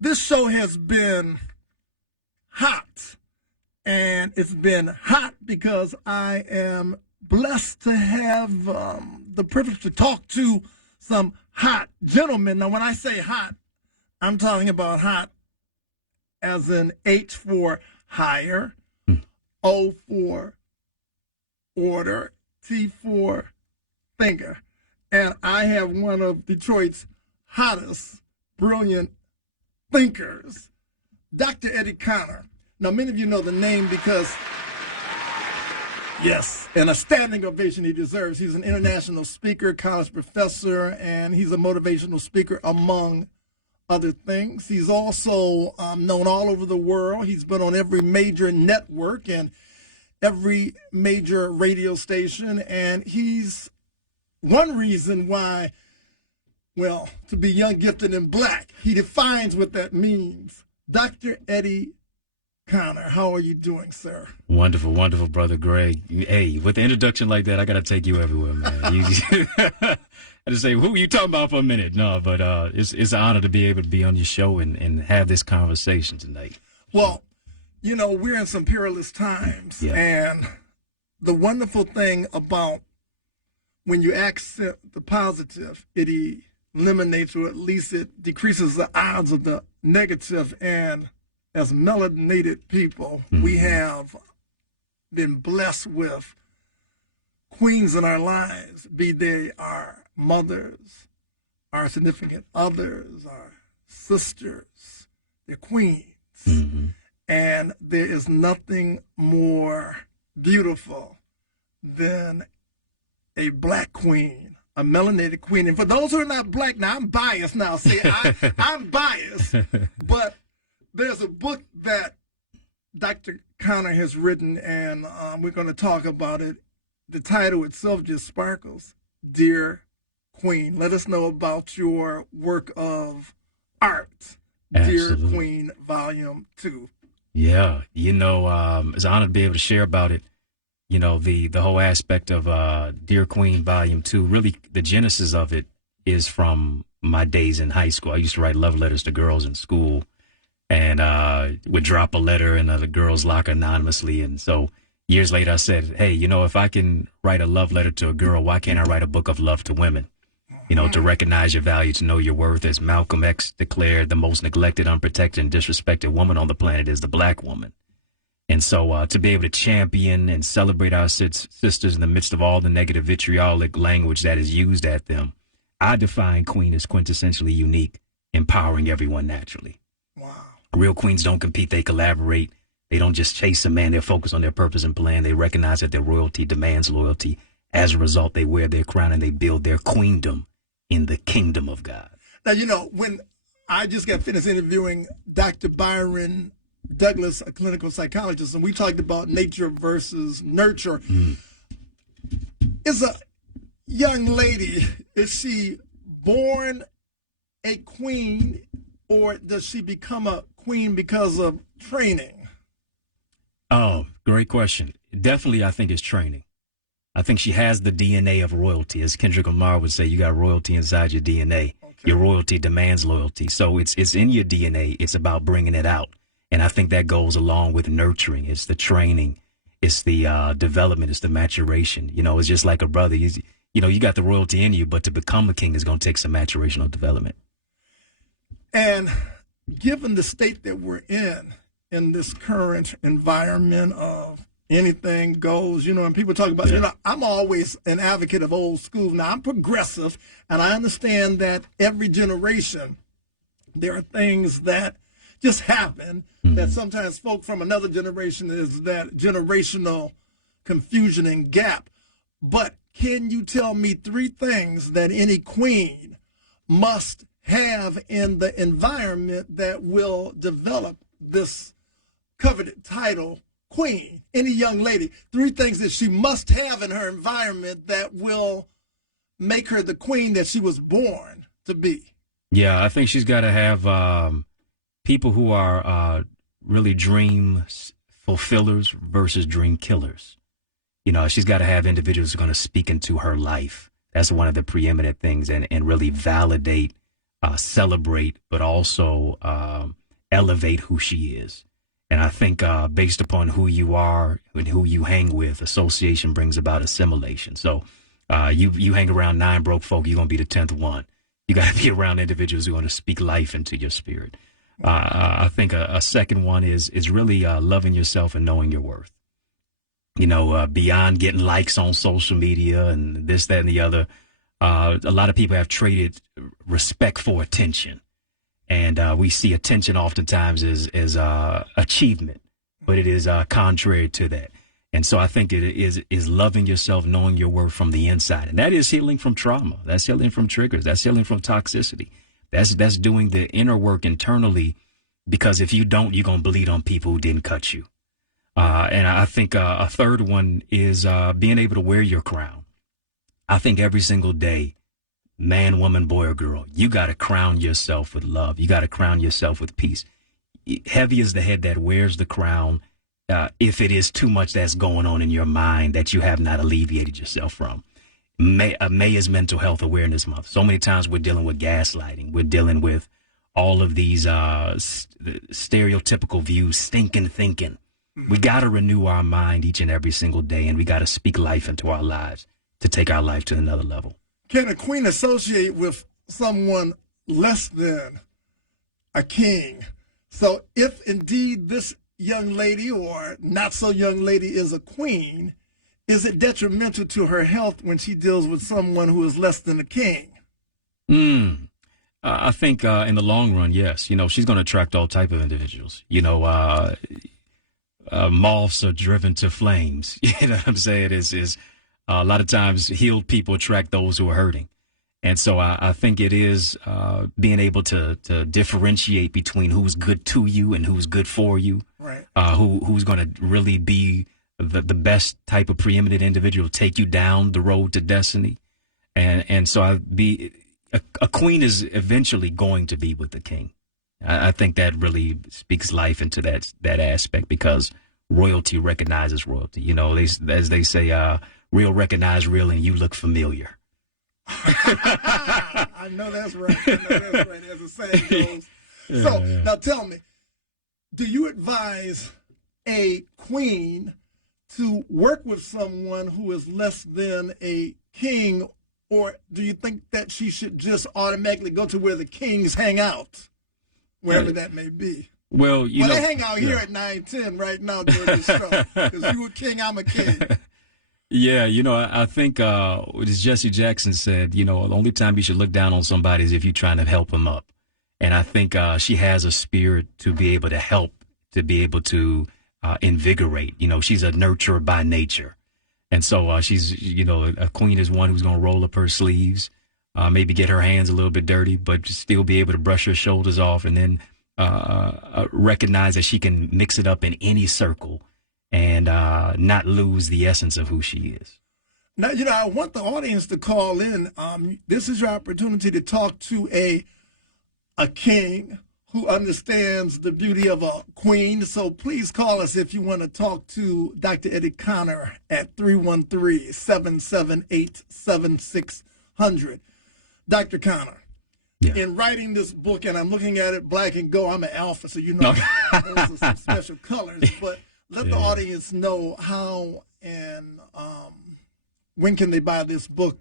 This show has been hot, and it's been hot because I am blessed to have the privilege to talk to some hot gentlemen. Now, when I say hot, I'm talking about hot as in H for higher, O for order, T for thinker. And I have one of Detroit's hottest, brilliant thinkers, Dr. Eddie Connor. Now, many of you know the name because, yes, and a standing ovation he deserves. He's an international speaker, college professor, and he's a motivational speaker, among other things. He's also known all over the world. He's been on every major network and every major radio station, and he's one reason why, well, to be young, gifted, and black. He defines what that means. Dr. Eddie Connor, how are you doing, sir? Wonderful, wonderful, Brother Greg. Hey, with the introduction like that, I got to take you everywhere, man. I just say, who are you talking about for a minute? No, but it's an honor to be able to be on your show and have this conversation tonight. Well, you know, we're in some perilous times, and the wonderful thing about when you accept the positive, it eliminates, or at least it decreases the odds of the negative. And as melanated people, we have been blessed with queens in our lives, be they our mothers, our significant others, our sisters. They're queens. And there is nothing more beautiful than a black queen, a melanated queen. And for those who are not black, now I'm biased now. See, I'm biased. But there's a book that Dr. Connor has written, and we're going to talk about it. The title itself just sparkles. Dear Queen. Let us know about your work of art. Absolutely. Dear Queen, Volume 2. Yeah, you know, it's an honor to be able to share about it. You know, the whole aspect of Dear Queen Volume 2, really the genesis of it is from my days in high school. I used to write love letters to girls in school, and would drop a letter in the girls' locker anonymously. And so years later I said, hey, you know, if I can write a love letter to a girl, why can't I write a book of love to women? You know, to recognize your value, to know your worth. As Malcolm X declared, the most neglected, unprotected, and disrespected woman on the planet is the black woman. And so to be able to champion and celebrate our sisters in the midst of all the negative vitriolic language that is used at them, I define queen as quintessentially unique, empowering everyone naturally. Wow. Real queens don't compete, they collaborate. They don't just chase a man, they're focused on their purpose and plan. They recognize that their royalty demands loyalty. As a result, they wear their crown and they build their queendom in the kingdom of God. Now, you know, when I just got finished interviewing Dr. Byron Douglas, a clinical psychologist, and we talked about nature versus nurture. Is a young lady, is she born a queen, or does she become a queen because of training? Oh, great question. Definitely, I think it's training. I think she has the DNA of royalty. As Kendrick Lamar would say, you got royalty inside your DNA. Okay. Your royalty demands loyalty. So it's in your DNA. It's about bringing it out. And I think that goes along with nurturing. It's the training. It's the development. It's the maturation. You know, it's just like a brother. You know, you got the royalty in you, but to become a king is going to take some maturational development. And given the state that we're in this current environment of anything goes, you know, and people talk about, you know, I'm always an advocate of old school. Now, I'm progressive, and I understand that every generation, there are things that just happen that sometimes folk from another generation is that generational confusion and gap. But can you tell me 3 things that any queen must have in the environment that will develop this coveted title, queen? Any young lady, 3 things that she must have in her environment that will make her the queen that she was born to be. Yeah, I think she's got to have people who are really dream fulfillers versus dream killers. You know, she's got to have individuals who are going to speak into her life. That's one of the preeminent things, and really validate celebrate, but also elevate who she is. And I think based upon who you are and who you hang with, association brings about assimilation. So you hang around 9 broke folk, you're going to be the 10th one. You got to be around individuals who are going to speak life into your spirit. I think a second one is really loving yourself and knowing your worth. Beyond getting likes on social media and this, that, and the other, a lot of people have traded respect for attention. And we see attention oftentimes as achievement, but it is contrary to that. And so I think it is loving yourself, knowing your worth from the inside. And that is healing from trauma. That's healing from triggers. That's healing from toxicity. That's doing the inner work internally, because if you don't, you're going to bleed on people who didn't cut you. And I think a third one is being able to wear your crown. I think every single day, man, woman, boy, or girl, you got to crown yourself with love. You got to crown yourself with peace. Heavy is the head that wears the crown. If it is too much that's going on in your mind that you have not alleviated yourself from. May is Mental Health Awareness Month. So many times we're dealing with gaslighting. We're dealing with all of these stereotypical views, stinking thinking. We got to renew our mind each and every single day, and we got to speak life into our lives to take our life to another level. Can a queen associate with someone less than a king? So if indeed this young lady or not so young lady is a queen, is it detrimental to her health when she deals with someone who is less than a king? I think in the long run, yes. She's going to attract all type of individuals. Moths are driven to flames. You know what I'm saying? Is a lot of times healed people attract those who are hurting. And so I think it is being able to differentiate between who's good to you and who's good for you. Right. Who's going to really be the best type of preeminent individual, take you down the road to destiny. And so a queen is eventually going to be with the king. I think that really speaks life into that aspect, because royalty recognizes royalty. As they say, real recognize real, and you look familiar. I know that's right. As the saying goes. So now tell me, do you advise a queen to work with someone who is less than a king, or do you think that she should just automatically go to where the kings hang out, wherever that may be? Well, they hang out here at 910 right now during this show, because you a king, I'm a king. Yeah, I think as Jesse Jackson said, the only time you should look down on somebody is if you're trying to help them up. And I think she has a spirit to be able to help, to be able to invigorate. She's a nurturer by nature. And so she's, a queen is one who's going to roll up her sleeves, maybe get her hands a little bit dirty, but still be able to brush her shoulders off, and then recognize that she can mix it up in any circle and not lose the essence of who she is. Now, I want the audience to call in. This is your opportunity to talk to a king who understands the beauty of a queen. So please call us if you want to talk to Dr. Eddie Connor at 313-778-7600. Dr. Connor, in writing this book, and I'm looking at it black and gold, I'm an alpha, so those are some special colors, but let the audience know how and when can they buy this book.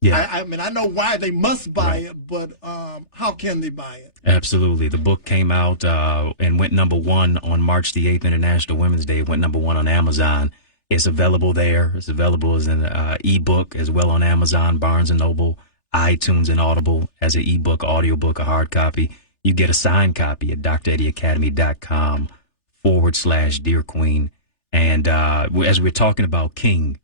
Yeah. I mean, I know why they must buy it, but how can they buy it? Absolutely. The book came out and went #1 on March the 8th, International Women's Day. It went #1 on Amazon. It's available there. It's available as an ebook as well on Amazon, Barnes & Noble, iTunes, and Audible as an ebook, audiobook, a hard copy. You get a signed copy at dreddieacademy.com/Dear Queen. And as we're talking about king,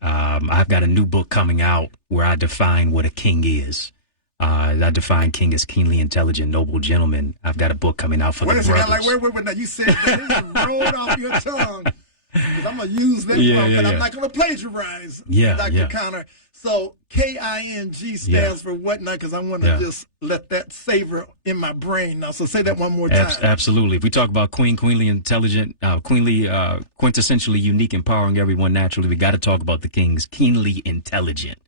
I've got a new book coming out where I define what a king is. I define king as keenly intelligent, noble gentleman. I've got a book coming out for the brothers. Wait, now you said that. It just rolled off your tongue. Because I'm going to use that one, but I'm not going to plagiarize Dr. Connor. So KING stands for what now? Because I want to just let that savor in my brain now. So say that one more time. Absolutely. If we talk about queenly intelligent, quintessentially unique, empowering everyone naturally, we got to talk about the kings, keenly intelligent,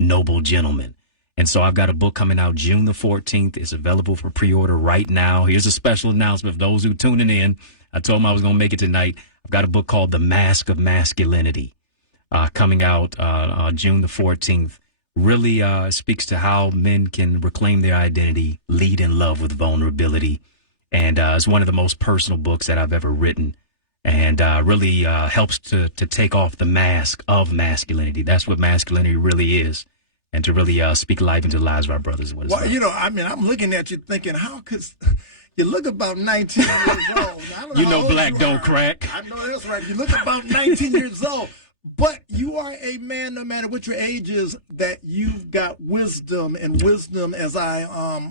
noble gentlemen. And so I've got a book coming out June the 14th. It's available for pre-order right now. Here's a special announcement for those who are tuning in. I told them I was going to make it tonight. I've got a book called The Mask of Masculinity coming out June the 14th. Really speaks to how men can reclaim their identity, lead in love with vulnerability. And it's one of the most personal books that I've ever written. And really helps to take off the mask of masculinity. That's what masculinity really is. And to really speak life into the lives of our brothers. Well, you know, I mean, I'm looking at you thinking, how could you look about 19 years old? I don't know you know black don't crack. I know that's right. You look about 19 years old, but you are a man, no matter what your age is, that you've got wisdom. And wisdom, as I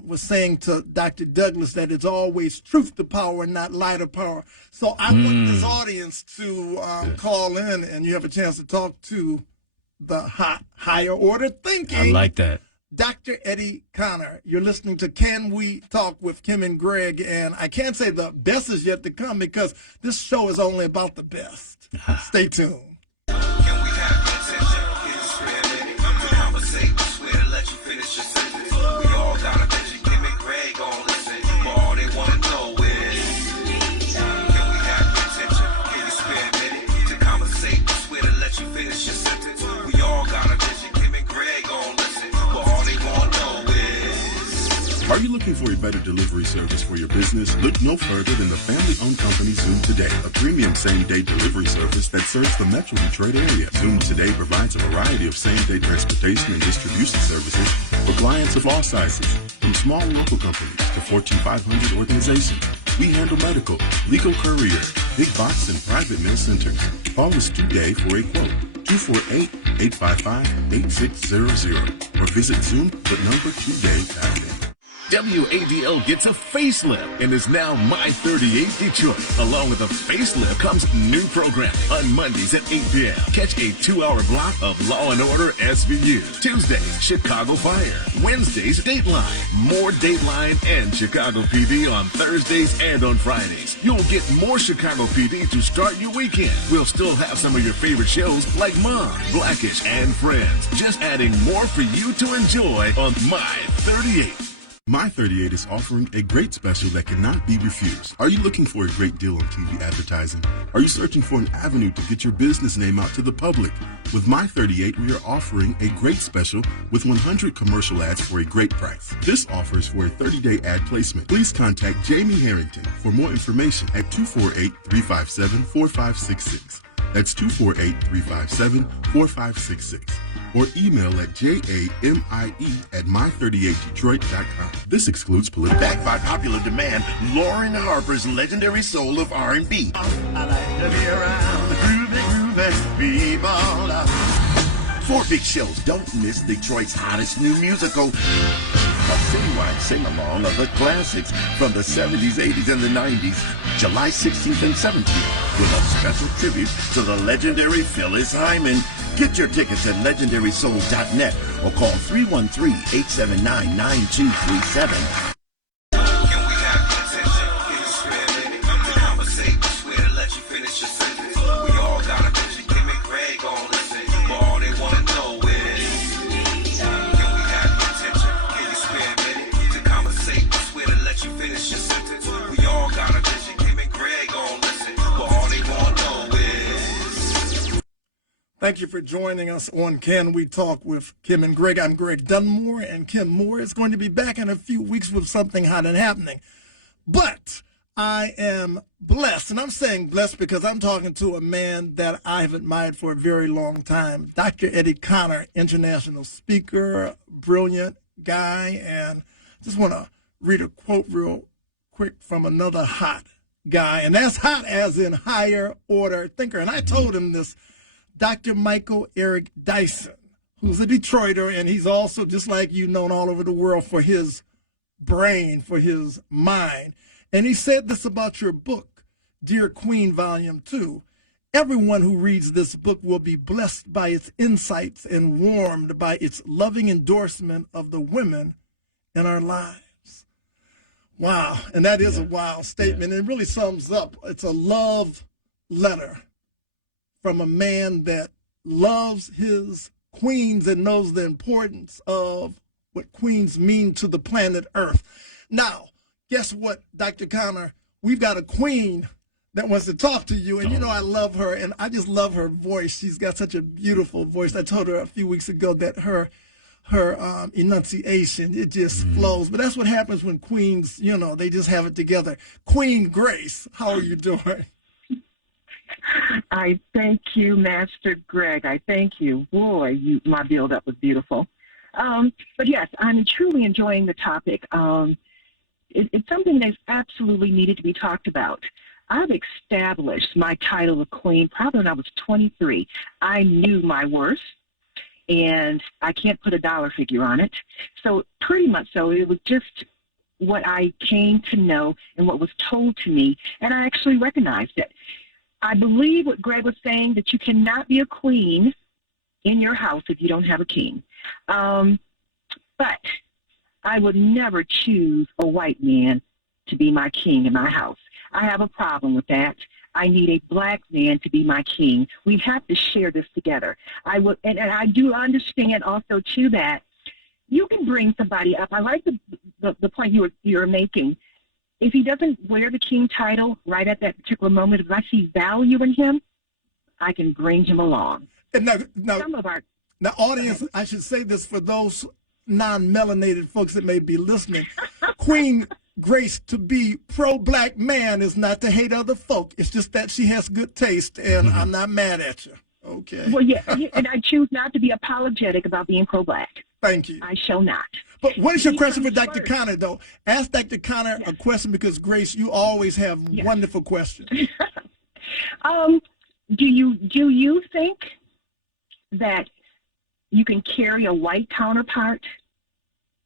was saying to Dr. Douglas, that it's always truth to power, not lie to power. So I want this audience to call in, and you have a chance to talk to the higher order thinking. I like that. Dr. Eddie Connor, you're listening to Can We Talk with Kim and Greg, and I can't say the best is yet to come because this show is only about the best. Stay tuned. Can we have attention? Get a spare minute to conversate. I swear to let you finish your sentence. We all gotta mention Kim and Greg on listen, but all they wanna know is, can we have attention? Get a spare minute to conversate. I swear to let you finish your sentence. We all gotta mention Kim and Greg on listen, but all they wanna know is. Are you looking for a better delivery service for your business? Look no further than the family-owned company Zoom Today, a premium same-day delivery service that serves the Metro Detroit area. Zoom Today provides a variety of same-day transportation and distribution services for clients of all sizes, from small local companies to Fortune 500 organizations. We handle medical, legal couriers, big box and private mail centers. Call us today for a quote. 248-855-8600 or visit Zoom.today.com. WADL gets a facelift and is now My 38 Detroit. Along with a facelift comes new program on Mondays at 8 p.m. Catch a 2-hour block of Law and Order SVU. Tuesdays, Chicago Fire. Wednesdays, Dateline. More Dateline and Chicago PD on Thursdays and on Fridays. You'll get more Chicago PD to start your weekend. We'll still have some of your favorite shows like Mom, Blackish, and Friends. Just adding more for you to enjoy on My 38. My 38 is offering a great special that cannot be refused. Are you looking for a great deal on TV advertising? Are you searching for an avenue to get your business name out to the public? With My 38, we are offering a great special with 100 commercial ads for a great price. This offer is for a 30-day ad placement. Please contact Jamie Harrington for more information at 248-357-4566. That's 248-357-4566. Or email at jamie@my38detroit.com. This excludes political. Backed by popular demand, Lauren Harper's legendary soul of R&B. I like to be around the groovy people. 4 big shows. Don't miss Detroit's hottest new musical. A citywide sing-along of the classics from the 70s, 80s, and the 90s. July 16th and 17th with a special tribute to the legendary Phyllis Hyman. Get your tickets at legendarysouls.net or call 313-879-9237. Can we have attention? Get a spare minute to conversate. I swear to let you finish your sentence. We all gotta mention Kim and Greg on listen, but all they wanna know is, can we have attention? Get a spare minute to conversate. I swear to let you finish your sentence. We all gotta mention Kim and Greg on listen, but all they wanna know is. Thank you for joining us on Can We Talk with Kim and Greg. I'm Greg Dunmore, and Kim Moore is going to be back in a few weeks with something hot and happening. But I am blessed, and I'm saying blessed because I'm talking to a man that I have admired for a very long time, Dr. Eddie Connor, international speaker, brilliant guy, and just want to read a quote real quick from another hot guy, and that's hot as in higher order thinker. And I told him this, Dr. Michael Eric Dyson, who's a Detroiter, and he's also, just like you, known all over the world for his brain, for his mind. And he said this about your book, Dear Queen, Volume 2. Everyone who reads this book will be blessed by its insights and warmed by its loving endorsement of the women in our lives. Wow. And that is a wild statement. It really sums up. It's a love letter from a man that loves his queens and knows the importance of what queens mean to the planet Earth. Now, guess what, Dr. Connor? We've got a queen that wants to talk to you. And you know, I love her, and I just love her voice. She's got such a beautiful voice. I told her a few weeks ago that her enunciation, it just flows. But that's what happens when queens, you know, they just have it together. Queen Grace, how are you doing? I thank you, Master Greg. I thank you. Boy, my build-up was beautiful. But yes, I'm truly enjoying the topic. It's something that's absolutely needed to be talked about. I've established my title of queen probably when I was 23. I knew my worth, and I can't put a dollar figure on it. So pretty much so, it was just what I came to know and what was told to me, and I actually recognized it. I believe what Greg was saying, that you cannot be a queen in your house if you don't have a king. But I would never choose a white man to be my king in my house. I have a problem with that. I need a black man to be my king. We have to share this together. And I do understand also too that you can bring somebody up. I like the point you were making. If he doesn't wear the king title right at that particular moment, if I see value in him, I can bring him along. And now, audience, I should say this for those non-melanated folks that may be listening. Queen Grace, to be pro-black man is not to hate other folk. It's just that she has good taste, and I'm not mad at you. Okay. Well, yeah, and I choose not to be apologetic about being pro-black. Thank you. I shall not. But what is your question for Dr. Connor, though? Ask Dr. Connor a question, because, Grace, you always have wonderful questions. Do you think that you can carry a white counterpart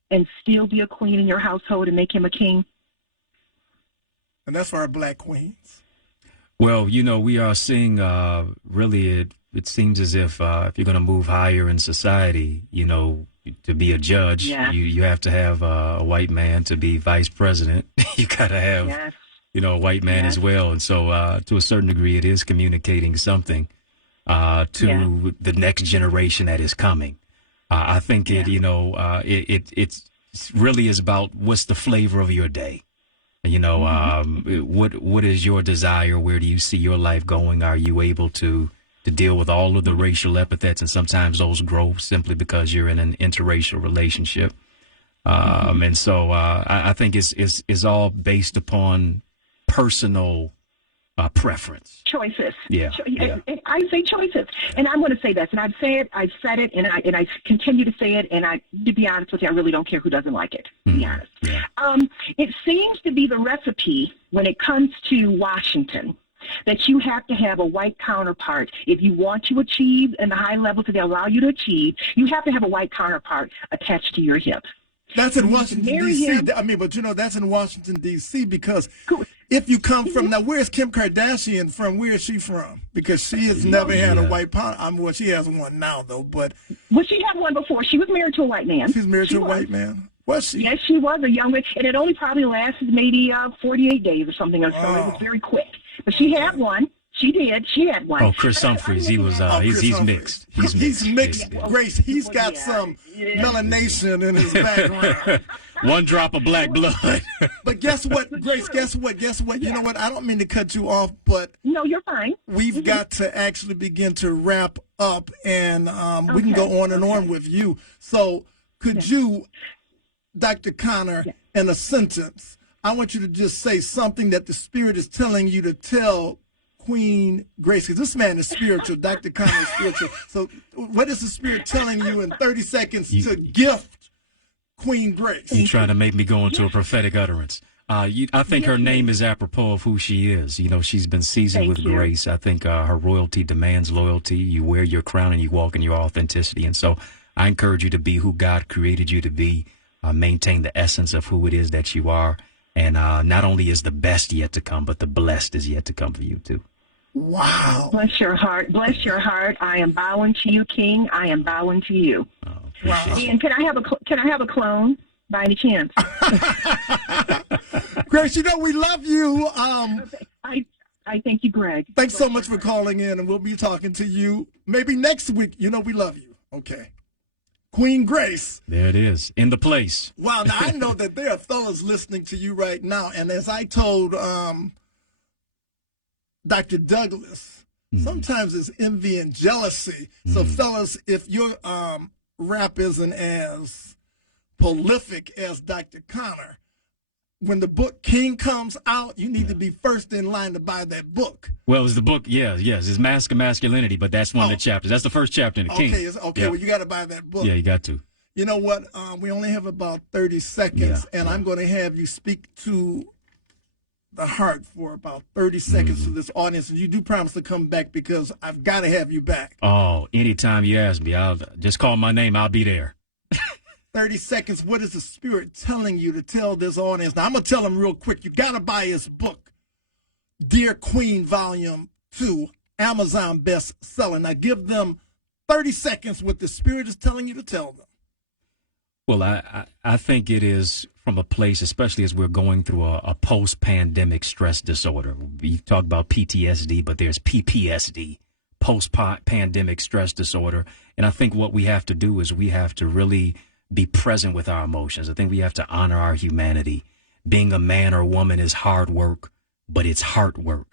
and still be a queen in your household and make him a king? And that's for our black queens. Well, you know, we are seeing really it seems as if you're going to move higher in society, you know, to be a judge, you have to have a white man. To be vice president, you got to have, you know, a white man as well. And so to a certain degree, it is communicating something to the next generation that is coming. I think it really is about what's the flavor of your day. You know, what is your desire? Where do you see your life going? Are you able to deal with all of the racial epithets? And sometimes those grow simply because you're in an interracial relationship. And so I think it's all based upon personal preference. Choices. Yeah. I say choices. And I'm going to say this, and I've said it, and I continue to say it, and to be honest with you, I really don't care who doesn't like it, to be honest. Yeah. It seems to be the recipe when it comes to Washington, that you have to have a white counterpart. If you want to achieve in the high levels that they allow you to achieve, you have to have a white counterpart attached to your hip. That's in Washington, D.C. I mean, but you know, that's in Washington, D.C. because if you come from, now where's Kim Kardashian from? Where is she from? Because she has never had a white power. I mean, well, she has one now, though, but. Well, she had one before. She was married to a white man. She's married to a white man? Was she? Yes, she was a young one, and it only probably lasted maybe 48 days or something, or so. It was very quick. But she had one. She did. She had one. Oh, Chris Humphries. He was. He's mixed. He's mixed. Grace. He's got some melanation in his background. One drop of black blood. But guess what, Grace? Guess what? You know what? I don't mean to cut you off, but no, you're fine. We've got to actually begin to wrap up, and we can go on and on with you. So, could you, Dr. Connor, in a sentence, I want you to just say something that the Spirit is telling you to tell Queen Grace, because this man is spiritual. Dr. Connor is spiritual. So what is the Spirit telling you in 30 seconds to gift Queen Grace? You're trying to make me go into a prophetic utterance. I think her name is apropos of who she is. You know, she's been seasoned with grace. I think her royalty demands loyalty. You wear your crown and you walk in your authenticity. And so I encourage you to be who God created you to be. Maintain the essence of who it is that you are. And not only is the best yet to come, but the blessed is yet to come for you, too. Wow. Bless your heart. Bless your heart. I am bowing to you, King. I am bowing to you. Oh, wow. And can I have a clone by any chance? Grace, you know we love you. I thank you, Greg. Thanks so much for calling in, and we'll be talking to you maybe next week. You know we love you. Okay. Queen Grace. There it is, in the place. Wow, now I know that there are fellas listening to you right now, and as I told Dr. Douglas, sometimes it's envy and jealousy. So fellas, if your rap isn't as prolific as Dr. Connor, when the book King comes out, you need to be first in line to buy that book. Well, it's the book, yes, it's Mask of Masculinity, but that's one of the chapters. That's the first chapter in the King. Okay, well, you got to buy that book. Yeah, you got to. You know what? We only have about 30 seconds, and I'm going to have you speak to the heart for about 30 seconds to this audience. And you do promise to come back because I've got to have you back. Oh, anytime you ask me, I'll just call my name. I'll be there. 30 seconds. What is the Spirit telling you to tell this audience? Now, I'm going to tell them real quick. You got to buy his book, Dear Queen, Volume 2, Amazon bestseller. Now, give them 30 seconds what the Spirit is telling you to tell them. Well, I think it is from a place, especially as we're going through a post-pandemic stress disorder. We talk about PTSD, but there's PPSD, post-pandemic stress disorder. And I think what we have to do is we have to really be present with our emotions. I think we have to honor our humanity. Being a man or woman is hard work, but it's heart work.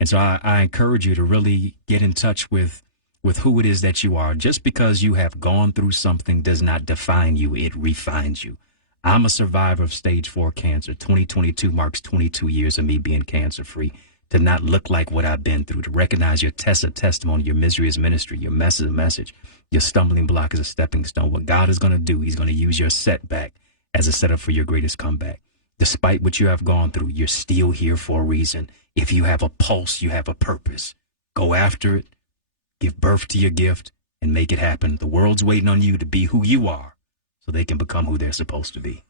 And so I encourage you to really get in touch with who it is that you are. Just because you have gone through something does not define you. It refines you. I'm a survivor of stage 4 cancer. 2022 marks 22 years of me being cancer free. To not look like what I've been through, to recognize your test of testimony, your misery is ministry, your mess is a message, your stumbling block is a stepping stone. What God is going to do, he's going to use your setback as a setup for your greatest comeback. Despite what you have gone through, you're still here for a reason. If you have a pulse, you have a purpose. Go after it, give birth to your gift, and make it happen. The world's waiting on you to be who you are so they can become who they're supposed to be.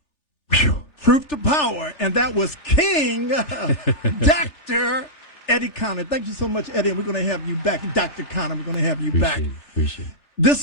Proof to power. And that was King Dr. Eddie Connor. Thank you so much, Eddie. And we're going to have you back. Dr. Connor, we're going to have you back. Appreciate it. This is